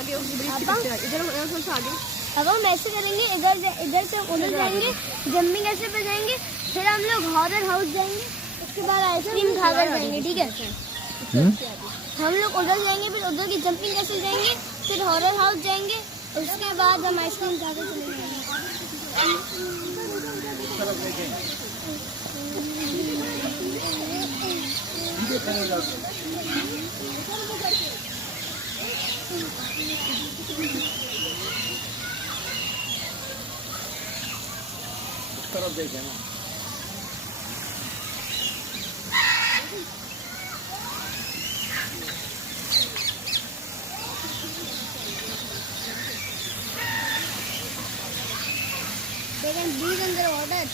आगे इधर से आगे। अब हम ऐसे करेंगे, इधर से उधर जाएंगे, जंपिंग ऐसे पे जाएंगे, फिर हम लोग हॉरर हाउस जाएंगे, उसके बाद आइसक्रीम खाकर जाएंगे। ठीक है, हम लोग उधर जाएंगे, फिर उधर की जंपिंग ऐसे जाएंगे, फिर हॉरर हाउस जाएंगे, उसके बाद हम आइसक्रीम खाकर चले तरफ देखे ना। They can breathe underwater.